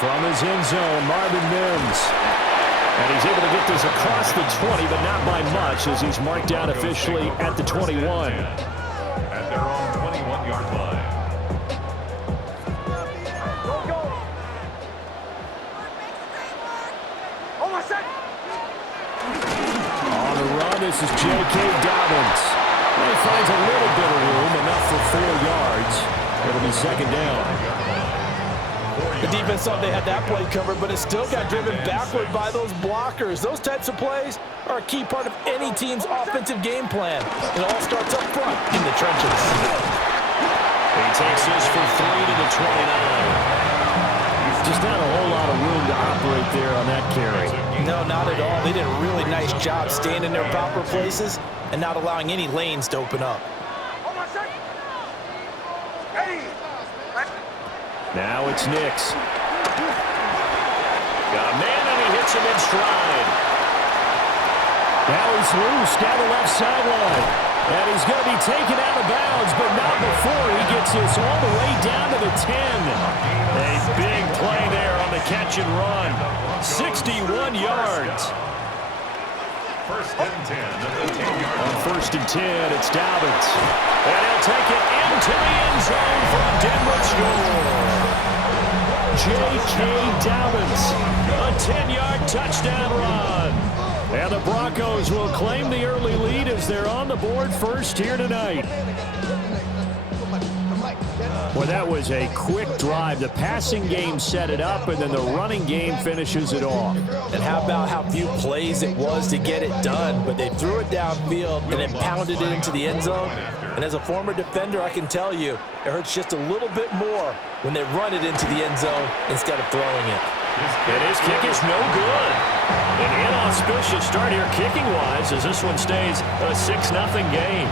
From his end zone, Marvin Mims. And he's able to get this across the 20, but not by much, as he's marked down officially at the 21. At their own 21-yard line. On the run, this is J.K. Dobbins. He finds a little bit of room, enough for 4 yards. It'll be second down. The defense thought they had that play covered, but it still got driven backward by those blockers. Those types of plays are a key part of any team's offensive game plan. It all starts up front in the trenches. He takes this for 3 to the 29. Just not a whole lot of room to operate there on that carry. No, not at all. They did a really nice job staying in their proper places and not allowing any lanes to open up. Now it's Nix. Got a man, and he hits him in stride. Now he's loose down the left sideline. And he's going to be taken out of bounds, but not before he gets this all the way down to the 10. A big play there on the catch and run. 61 yards. First and 10 at the 10-yard line. On first and 10, it's Dobbins. And he'll take it into the end zone for a Denver score. J.K. Dobbins, a 10-yard touchdown run. And the Broncos will claim the early lead as they're on the board first here tonight. Well, that was a quick drive. The passing game set it up, and then the running game finishes it off. And how about how few plays it was to get it done, but they threw it downfield and then pounded it into the end zone. And as a former defender, I can tell you, it hurts just a little bit more when they run it into the end zone instead of throwing it. And his kick is no good. An inauspicious start here kicking-wise as this one stays a 6-0 game.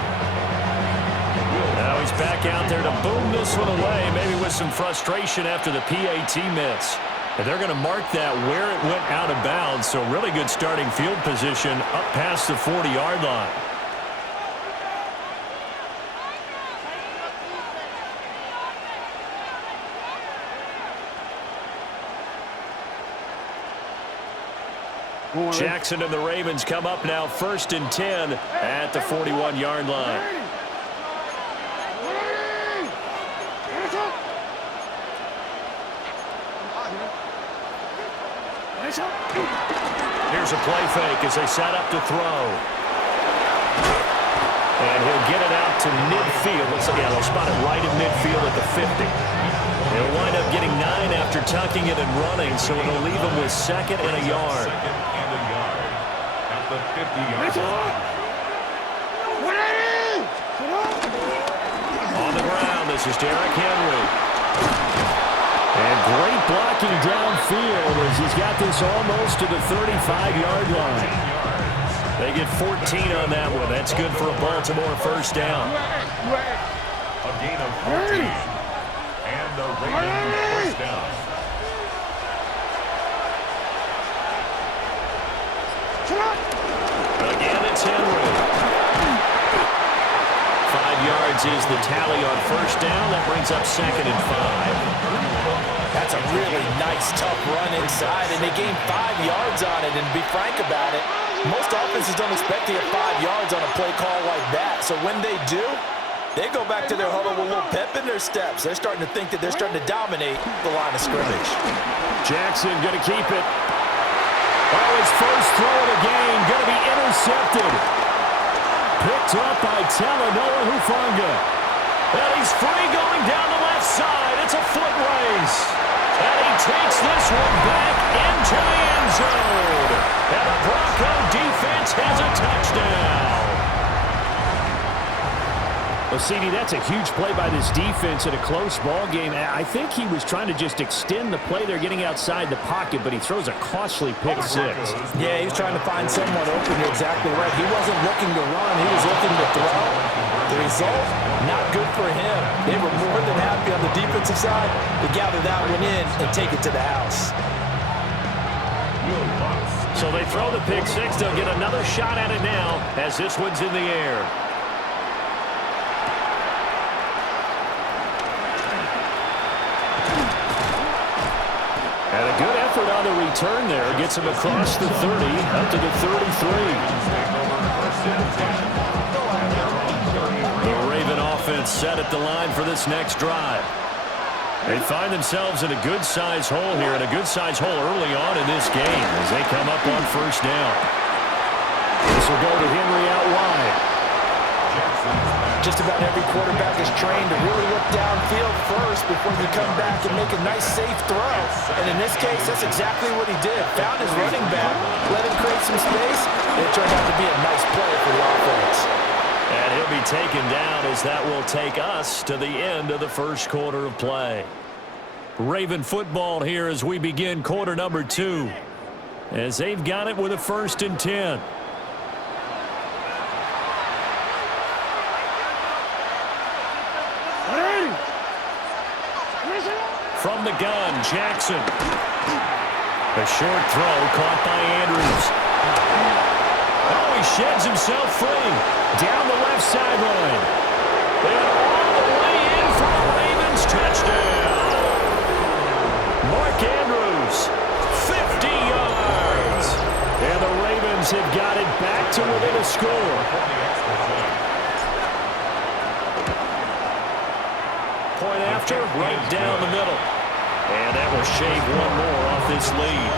Now he's back out there to boom this one away, maybe with some frustration after the PAT miss. And they're going to mark that where it went out of bounds, so really good starting field position up past the 40-yard line. Jackson and the Ravens come up now first and 10 at the 41-yard line. Here's a play fake as they set up to throw. And he'll get it out to midfield. Looks like they'll spot it right at midfield at the 50. He'll wind up getting 9 after tucking it and running, so it'll leave him with second and a yard. At the 50-yard line. On the ground, this is Derrick Henry. And great blocking downfield as he's got this almost to the 35-yard line. They get 14 on that one. That's good for a Baltimore first down. A gain of 14. And the Ravens first down. Again, it's Henry. 5 yards is the tally on first down. That brings up second and 5. That's a really nice, tough run inside, and they gained 5 yards on it. And to be frank about it, most offenses don't expect to get 5 yards on a play call like that. So when they do, they go back to their huddle with a little pep in their steps. They're starting to think that they're starting to dominate the line of scrimmage. Jackson going to keep it. Oh, his first throw of the game going to be intercepted. Picked up by Talanoa Hufanga. And he's free going down the left side. It's a foot race. And he takes this one back into the end zone. And the Bronco defense has a touchdown. Well, CD, that's a huge play by this defense in a close ball game. I think he was trying to just extend the play. They're getting outside the pocket, but he throws a costly pick six. Yeah, he was trying to find someone open. You're exactly right. He wasn't looking to run. He was looking to throw. The result, not good for him. They were more than happy on the defensive side to gather that one in and take it to the house. So they throw the pick six. They'll get another shot at it now as this one's in the air. And on the return there. Gets him across the 30, up to the 33. The Raven offense set at the line for this next drive. They find themselves in a good-sized hole here, and a good-sized hole early on in this game as they come up on first down. This will go to Henry out wide. Just about every quarterback is trained to really look downfield first before you come back and make a nice, safe throw. And in this case, that's exactly what he did. Found his running back, let him create some space, and it turned out to be a nice play for the offense. And he'll be taken down as that will take us to the end of the first quarter of play. Raven football here as we begin quarter number 2. As they've got it with a 1st and 10. From the gun, Jackson. A short throw caught by Andrews. Oh, he sheds himself free. Down the left sideline. And all the way in for the Ravens touchdown. Mark Andrews, 50 yards. And the Ravens have got it back to within a score. Point after, right down the middle. And that will shave one more off this lead.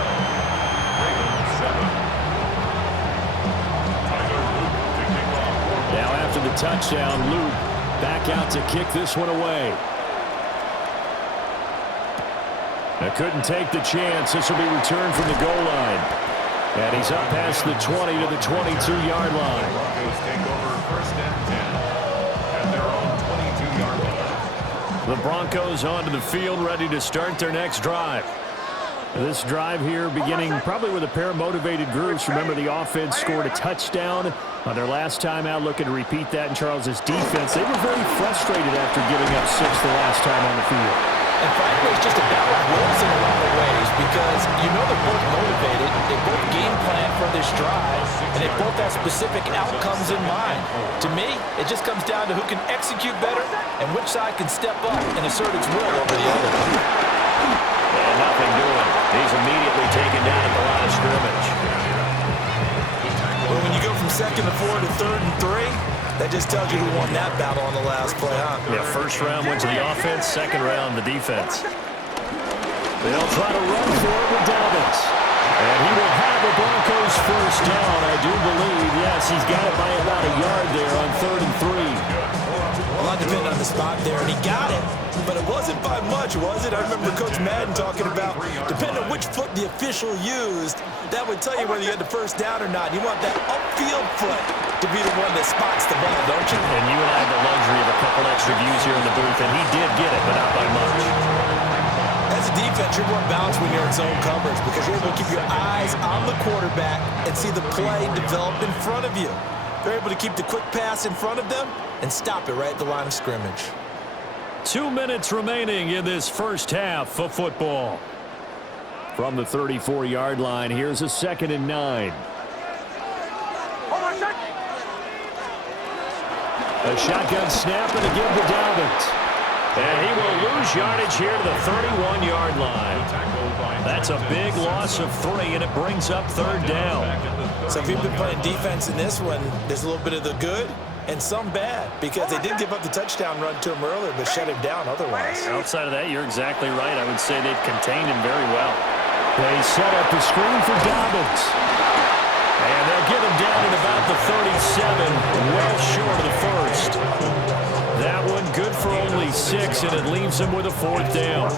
Now after the touchdown, Luke back out to kick this one away. Now couldn't take the chance. This will be returned from the goal line. And he's up past the 20 to the 22-yard line. Broncos take over 1st and 10 at their own 22-yard line. The Broncos onto the field, ready to start their next drive. This drive here beginning probably with a pair of motivated groups. Remember, the offense scored a touchdown on their last time out, looking to repeat that in Charles's defense. They were very frustrated after giving up 6 the last time on the field. And frankly, it's just a battle of wills in a lot of ways because you know they're both motivated, they both game plan for this drive, and they both have specific outcomes in mind. To me, it just comes down to who can execute better and which side can step up and assert its will over the other. And nothing doing. He's immediately taken down at the line of scrimmage. Well, when you go from 2nd to 4 to 3rd and 3, that just tells you who won that battle on the last play, huh? Yeah, first round went to the offense, second round the defense. They'll try to run for it with Dobbins. And he will have the Broncos first down, I do believe. Yes, he's got it by about a yard there on 3rd and 3. A lot depended on the spot there, and he got it. But it wasn't by much, was it? I remember Coach Madden talking about, depending on which foot the official used, that would tell you whether you had the first down or not. You want that upfield foot to be the one that spots the ball, don't you? And you and I have the luxury of a couple extra views here in the booth, and he did get it, but not by much. As a defense, you're more balanced when you're in zone coverage because you're able to keep your eyes on the quarterback and see the play develop in front of you. They're able to keep the quick pass in front of them and stop it right at the line of scrimmage. 2 minutes remaining in this first half of football. From the 34-yard line, here's a 2nd and 9. A shotgun snap and a give to Dobbins. And he will lose yardage here to the 31-yard line. That's a big loss of 3, and it brings up 3rd down. So if you've been playing defense in this one, there's a little bit of the good and some bad because they did give up the touchdown run to him earlier but shut him down otherwise. Outside of that, you're exactly right. I would say they've contained him very well. They set up the screen for Dobbins. And they'll get him down at about the 37, well short of the first. That one good for only 6, and it leaves him with a 4th down.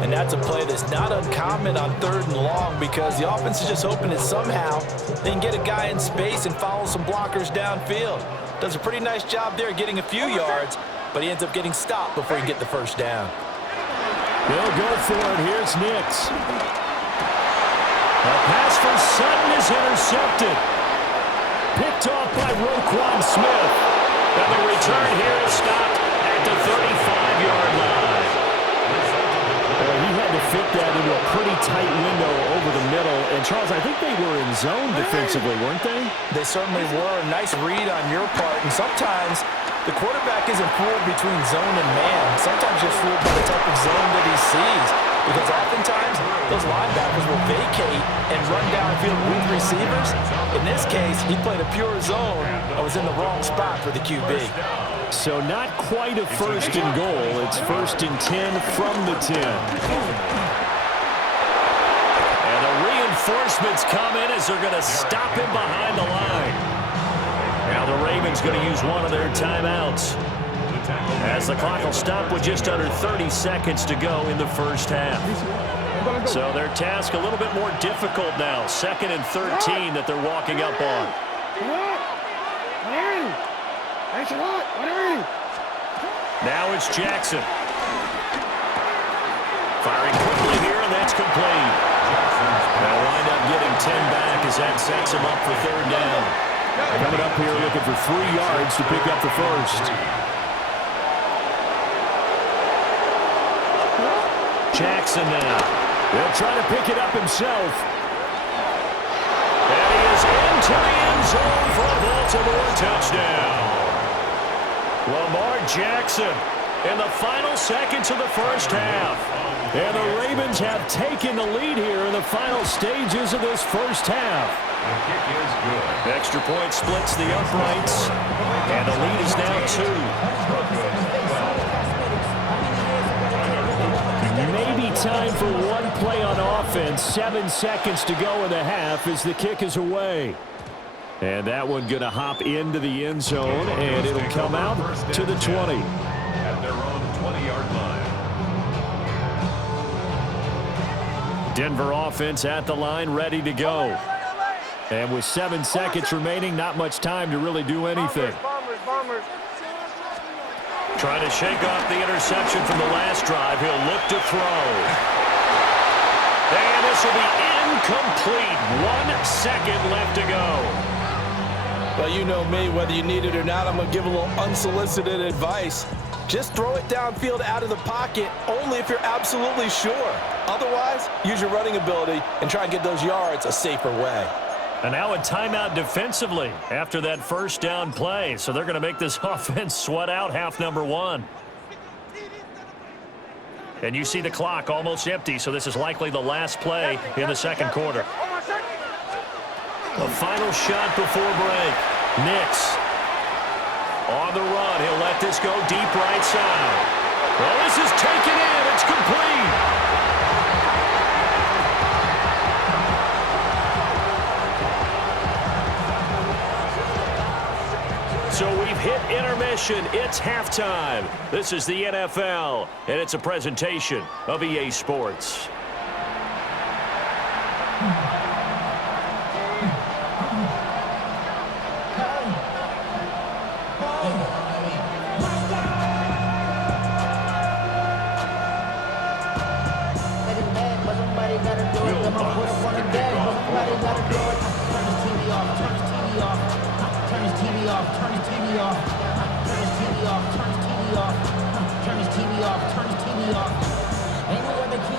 And that's a play that's not uncommon on 3rd and long because the offense is just hoping that somehow they can get a guy in space and follow some blockers downfield. Does a pretty nice job there getting a few yards, but he ends up getting stopped before he can get the first down. They'll go for it. Here's Nix. A pass for Sutton is intercepted. Picked off by Roquan Smith. And the return here is stopped at the 35-yard line. He had to fit that into a pretty tight window over the middle. And, Charles, I think they were in zone defensively, weren't they? They certainly were. A nice read on your part. And sometimes the quarterback isn't fooled between zone and man. Sometimes you're fooled by the type of zone that he sees. Because oftentimes those linebackers will vacate and run downfield with receivers. In this case, he played a pure zone and was in the wrong spot for the QB. So not quite a first and goal. It's 1st and 10 from the 10. And the reinforcements come in as they're going to stop him behind the line. Now the Ravens going to use one of their timeouts, as the clock will stop with just under 30 seconds to go in the first half. So their task a little bit more difficult now. 2nd and 13 that they're walking up on. Now it's Jackson. Firing quickly here, and that's complete. They'll wind up getting 10 back as that sets him up for 3rd down. Coming up here looking for 3 yards to pick up the first. Jackson now. He'll try to pick it up himself. And he is into the end zone for a Baltimore touchdown. Lamar Jackson in the final seconds of the first half. And the Ravens have taken the lead here in the final stages of this first half. The kick is good. Extra point splits the uprights. And the lead is now 2. Maybe time for one play on offense. 7 seconds to go in the half as the kick is away. And that one going to hop into the end zone, and it'll come out to the 20. At their own 20-yard line. Denver offense at the line, ready to go. And with 7 seconds remaining, not much time to really do anything. Trying to shake off the interception from the last drive. He'll look to throw. And this will be incomplete. 1 second left to go. Well, you know me, whether you need it or not, I'm going to give a little unsolicited advice. Just throw it downfield out of the pocket only if you're absolutely sure. Otherwise, use your running ability and try and get those yards a safer way. And now a timeout defensively after that first down play. So they're going to make this offense sweat out half number 1. And you see the clock almost empty, so this is likely the last play in the second quarter. The final shot before break. Nix on the run. He'll let this go deep right side. Well, this is taken in. It's complete. So we've hit intermission. It's halftime. This is the NFL, and it's a presentation of EA Sports.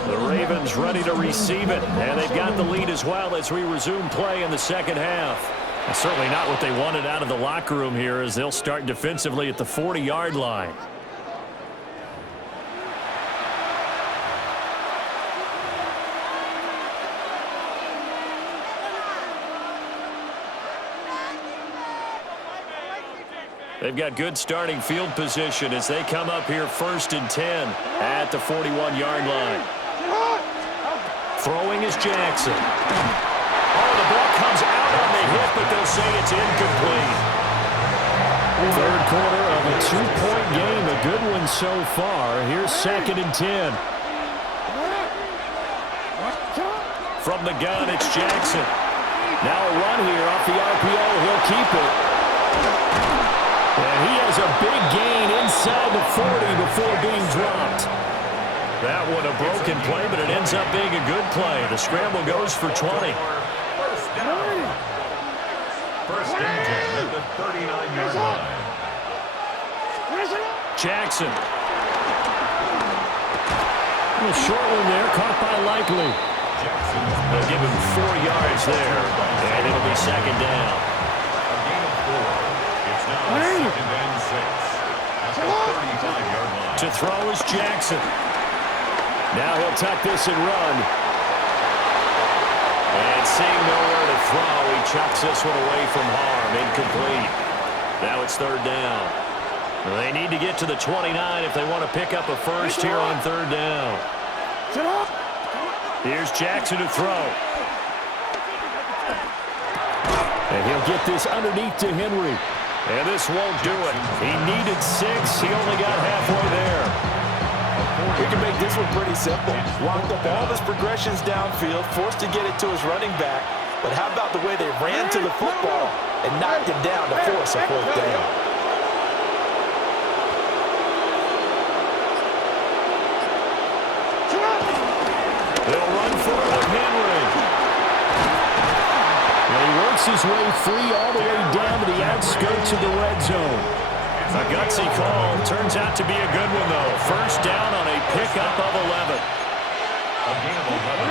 The Ravens ready to receive it, and they've got the lead as well as we resume play in the second half. And certainly not what they wanted out of the locker room here, as they'll start defensively at the 40-yard line. They've got good starting field position as they come up here 1st and 10 at the 41-yard line. Throwing is Jackson. Oh, the ball comes out on the hit, but they'll say it's incomplete. Third quarter of a 2-point game, a good one so far. Here's 2nd and 10. From the gun, it's Jackson. Now a run here off the RPO. He'll keep it. And he has a big gain inside the 40 before being dropped. That one a broken play, but it ends up being a good play. The scramble goes for 20. First down. 1st and 10 at the 39-yard line. Jackson. A little short one there, caught by Likely. They'll give him 4 yards there, and it'll be 2nd down. A gain of 4. It's now 2nd and 6 at the 35-yard line. To throw is Jackson. Now he'll tuck this and run. And seeing nowhere to throw, he chucks this one away from harm. Incomplete. Now it's third down. They need to get to the 29 if they want to pick up a first here on third down. Here's Jackson to throw. And he'll get this underneath to Henry. And this won't do it. He needed 6. He only got halfway there. We can make this one pretty simple. Locked up all of his progressions downfield, forced to get it to his running back. But how about the way they ran to the football and knocked him down to force a fourth down? They'll run for it with Henry. And he works his way free all the way down to the outskirts of the red zone. A gutsy call. Turns out to be a good one, though. First down on a pickup of 11. A gain of 11.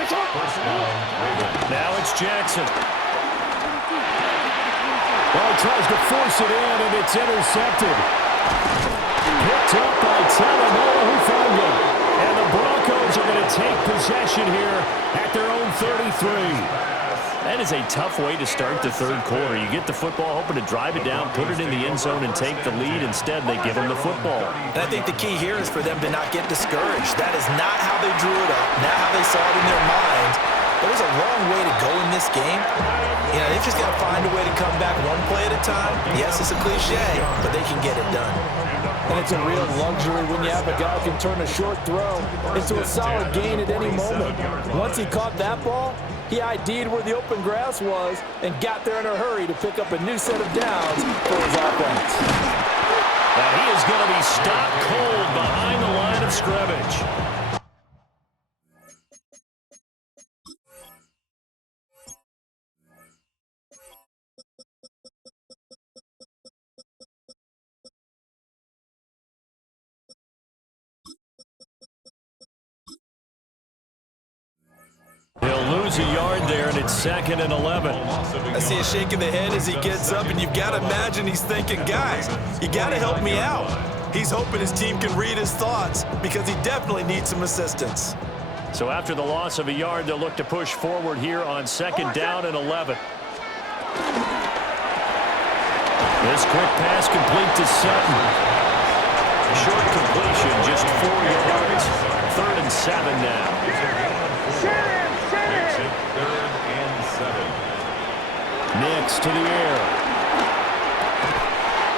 First down, Ravens. Now it's Jackson. Well, he tries to force it in, and it's intercepted. Picked up by Talanoa Hufanga. And the Broncos are going to take possession here at their own 33. That is a tough way to start the third quarter. You get the football, hoping to drive it down, put it in the end zone, and take the lead. Instead, they give them the football. And I think the key here is for them to not get discouraged. That is not how they drew it up, not how they saw it in their minds. But there's a long way to go in this game. You know, they've just got to find a way to come back one play at a time. Yes, it's a cliche, but they can get it done. And it's a real luxury when you have a guy who can turn a short throw into a solid gain at any moment. Once he caught that ball, he ID'd where the open grass was and got there in a hurry to pick up a new set of downs for his offense. And he is going to be stopped cold behind the line of scrimmage. He'll lose a yard there, and it's 2nd and 11. I see a shake of the head as he gets up, and you've got to imagine he's thinking, guys, you got to help me out. He's hoping his team can read his thoughts because he definitely needs some assistance. So after the loss of a yard, they'll look to push forward here on 2nd down and 11. This quick pass complete to Sutton. A short completion, just 4 yards. 3rd and 7 now. Third and 7. Nix to the air.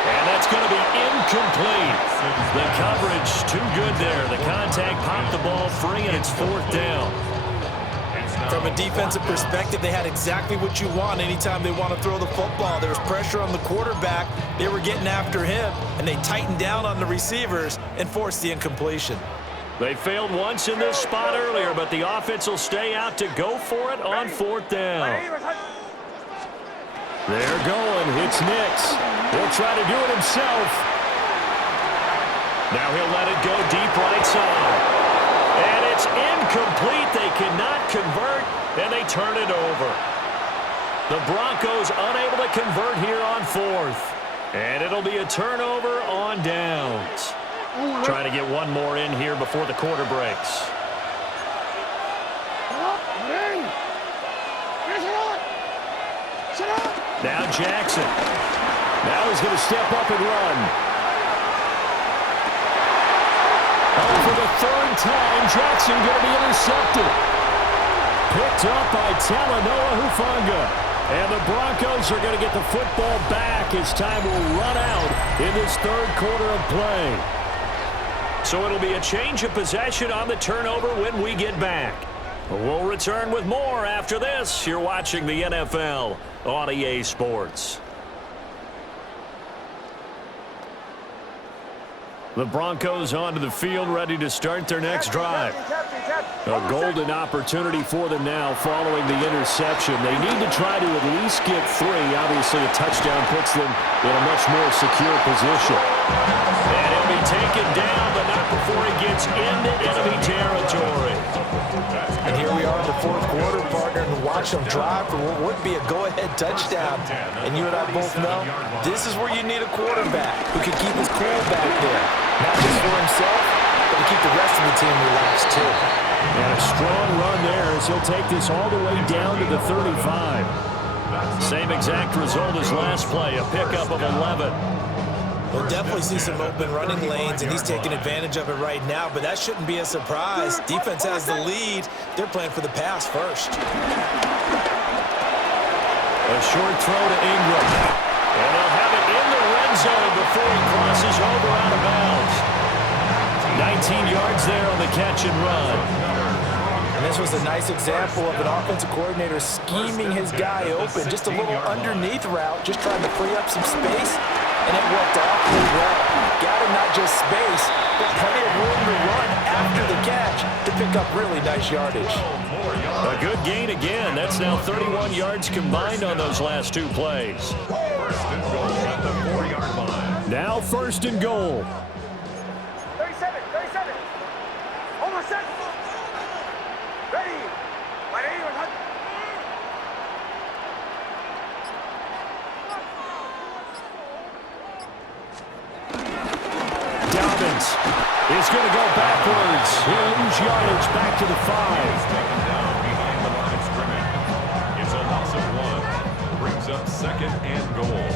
And that's going to be incomplete. The coverage too good there. The contact popped the ball free, and it's 4th down. From a defensive perspective, they had exactly what you want anytime they want to throw the football. There was pressure on the quarterback. They were getting after him, and they tightened down on the receivers and forced the incompletion. They failed once in this spot earlier, but the offense will stay out to go for it on 4th down. They're going. It's Nix. He'll try to do it himself. Now he'll let it go deep right side. And it's incomplete. They cannot convert, and they turn it over. The Broncos unable to convert here on 4th. And it'll be a turnover on downs. Trying to get one more in here before the quarter breaks. Now Jackson. Now he's going to step up and run. Oh, for the 3rd time, Jackson going to be intercepted. Picked up by Talanoa Hufanga. And the Broncos are going to get the football back as time will run out in this 3rd quarter of play. So it'll be a change of possession on the turnover when we get back. We'll return with more after this. You're watching the NFL on EA Sports. The Broncos onto the field, ready to start their next drive. A golden opportunity for them now following the interception. They need to try to at least get 3. Obviously, a touchdown puts them in a much more secure position. And he'll be taken down, but not before he gets into enemy territory. And here we are in the 4th quarter, partner, and watch them drive for what would be a go-ahead touchdown. And you and I both know this is where you need a quarterback who can keep his cool back there. Not just for himself, but to keep the rest of the team relaxed, too. And a strong run there as he'll take this all the way down to the 35. Same exact result as last play, a pickup of 11. We'll definitely see some open running lanes, and he's taking advantage of it right now, but that shouldn't be a surprise. Defense has the lead. They're playing for the pass first. A short throw to Ingram. And they'll have it in the red zone before he crosses over out of bounds. 19 yards there on the catch and run. And this was a nice example of an offensive coordinator scheming his guy open. Just a little underneath route, just trying to free up some space, and it worked awfully well. Got him not just space, but plenty of room to run after the catch to pick up really nice yardage. A good gain again. That's now 31 yards combined on those last two plays. First and goal at the 4-yard line. Now first and goal. 37. Almost set. Ready. Dobbins is going to go backwards. He'll lose yardage back to the 5. Taken down behind the line of scrimmage. It's a loss of 1. Brings up second and goal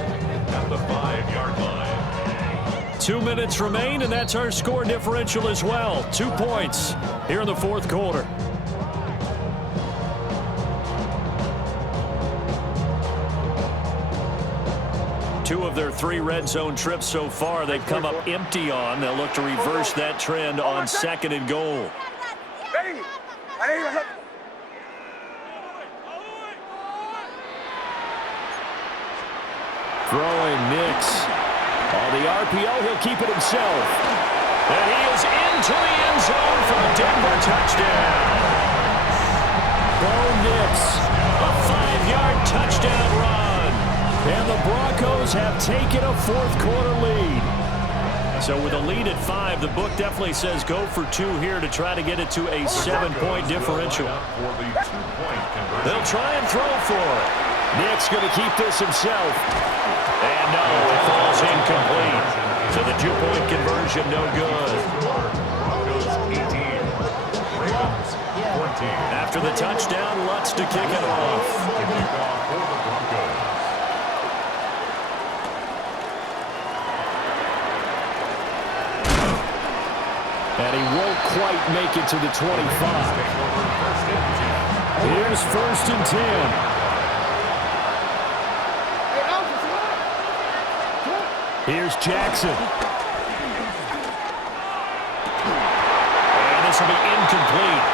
at the 5-yard line. 2 minutes remain, and that's our score differential as well. 2 points here in the fourth quarter. Two of their 3 red zone trips so far, they've come up empty on. They'll look to reverse that trend on second and goal. Ready. Throwing Nix. On the RPO, he'll keep it himself. And he is into the end zone for a Denver touchdown. Bo Nix, a 5-yard touchdown run. And the Broncos have taken a fourth quarter lead. So with a lead at 5, the book definitely says go for 2 here to try to get it to a 7-point differential. They'll try and throw for it. Nick's going to keep this himself. And no, it falls incomplete. So the 2-point conversion, no good. Broncos 18. Ravens 14. After the touchdown, Lutz to kick it off. Kickoff for the Broncos. And he won't quite make it to the 25. Here's first and 10. Here's Jackson. And this will be incomplete.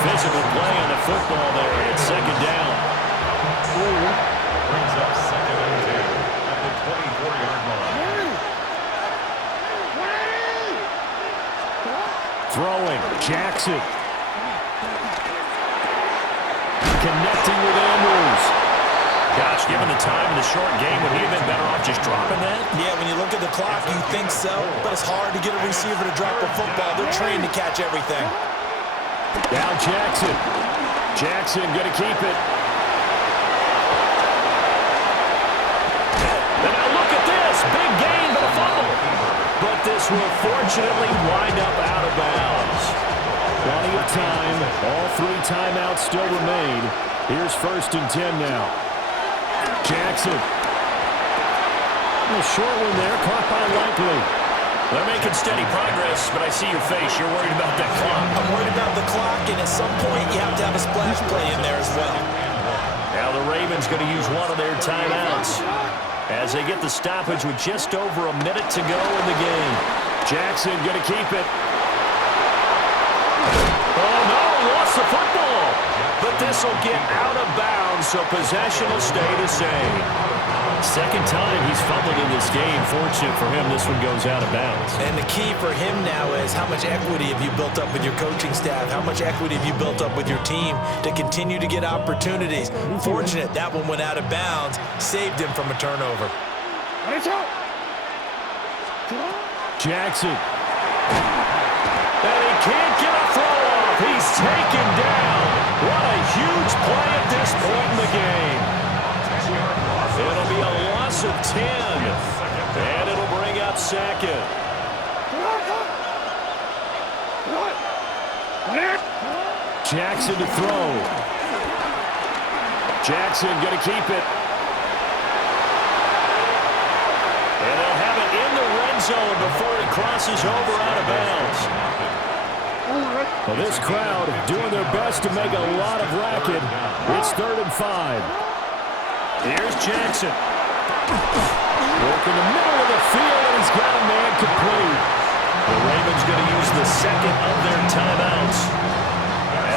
Physical play on the football there, and it's second down. Brings up second and 2 at the 24-yard line. Throwing, Jackson. Connecting with Andrews. Gosh, given the time in the short game, would he have been better off just dropping that? Yeah, when you look at the clock, you think so, but it's hard to get a receiver to drop a football. They're trained to catch everything. Now Jackson. Jackson going to keep it. And now look at this. Big gain, but a fumble. But this will fortunately wind up out of bounds. Plenty of time. All 3 timeouts still remain. Here's first and 10 now. Jackson. A short one there, caught by Likely. They're making steady progress, but I see your face. You're worried about that clock. I'm worried about the clock, and at some point, you have to have a splash play in there as well. Now the Ravens going to use one of their timeouts as they get the stoppage with just over a minute to go in the game. Jackson going to keep it. Oh, no, lost the football. But this will get out of bounds, so possession will stay the same. Second time he's fumbled in this game. Fortunate for him, this one goes out of bounds. And the key for him now is how much equity have you built up with your coaching staff? How much equity have you built up with your team to continue to get opportunities? Fortunate that one went out of bounds, saved him from a turnover. Jackson. And he can't get a throw off. He's taken down. What a huge play at this point in the game. It'll be a loss of 10. And it'll bring up second. Jackson to throw. Jackson going to keep it. And they'll have it in the red zone before it crosses over out of bounds. Well, this crowd doing their best to make a lot of racket. It's 3rd and 5. Here's Jackson. Work in the middle of the field, and he's got a man complete. The Ravens going to use the second of their timeouts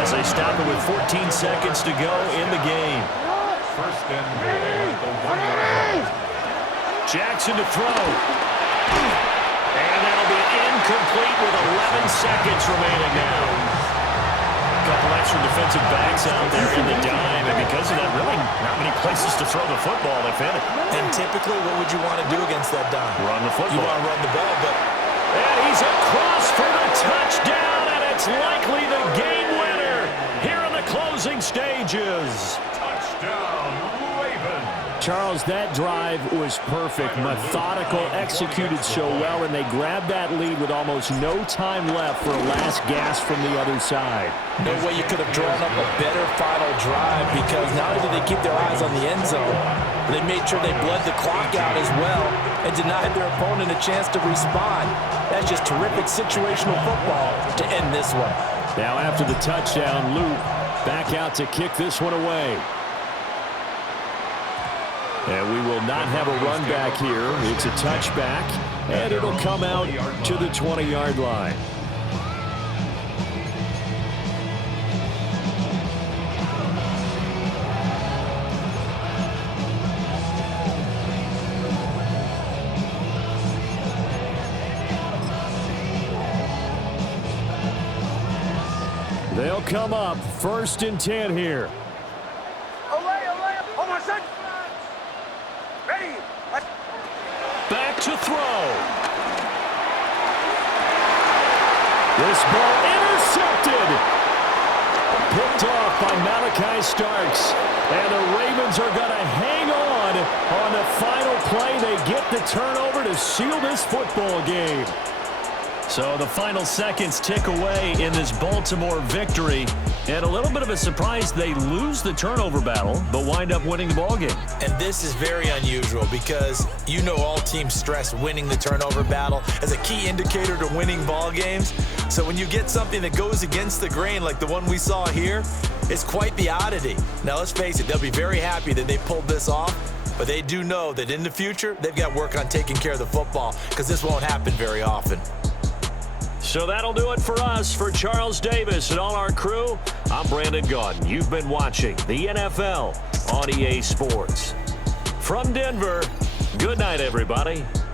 as they stop it with 14 seconds to go in the game. First and goal at the 1-yard line. Jackson to throw. And that'll be incomplete with 11 seconds remaining now. A couple extra defensive backs out there in the dime, and because of that, really not many places to throw the football, if any. And typically, what would you want to do against that dime? Run the football. You want to run the ball, but... And he's across for the touchdown, and it's likely the game winner here in the closing stages. Touchdown, Ravens. Charles, that drive was perfect. Methodical, executed so well, and they grabbed that lead with almost no time left for a last gasp from the other side. No way you could have drawn up a better final drive, because not only did they keep their eyes on the end zone, but they made sure they bled the clock out as well and denied their opponent a chance to respond. That's just terrific situational football to end this one. Now after the touchdown, Luke back out to kick this one away. And we will not have a run back here. It's a touchback, and it'll come out to the 20-yard line. They'll come up 1st and 10 here. Hold on, son. Ready. Back to throw. This ball intercepted. Picked off by Malachi Starks. And the Ravens are going to hang on the final play. They get the turnover to seal this football game. So the final seconds tick away in this Baltimore victory. And a little bit of a surprise, they lose the turnover battle, but wind up winning the ballgame. And this is very unusual because you know all teams stress winning the turnover battle as a key indicator to winning ball games. So when you get something that goes against the grain like the one we saw here, it's quite the oddity. Now let's face it, they'll be very happy that they pulled this off, but they do know that in the future, they've got to work on taking care of the football because this won't happen very often. So that'll do it for us. For Charles Davis and all our crew, I'm Brandon Gaudin. You've been watching the NFL on EA Sports. From Denver, good night, everybody.